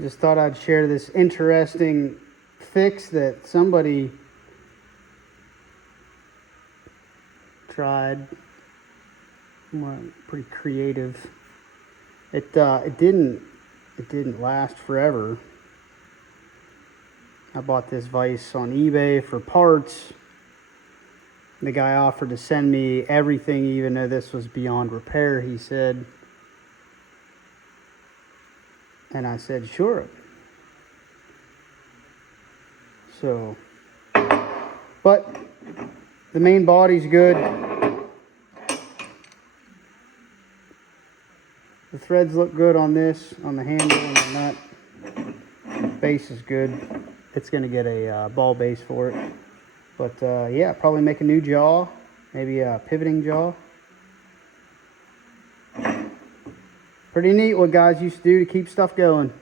I just thought I'd share this interesting fix that somebody tried. Pretty creative. It didn't last forever. I bought this vise on eBay for parts. The guy offered to send me everything, even though this was beyond repair, he said. And I said, sure. So, but the main body's good. The threads look good on this, on the handle and the nut. Base is good. It's going to get a ball base for it. But yeah, probably make a new jaw, maybe a pivoting jaw. Pretty neat what guys used to do to keep stuff going.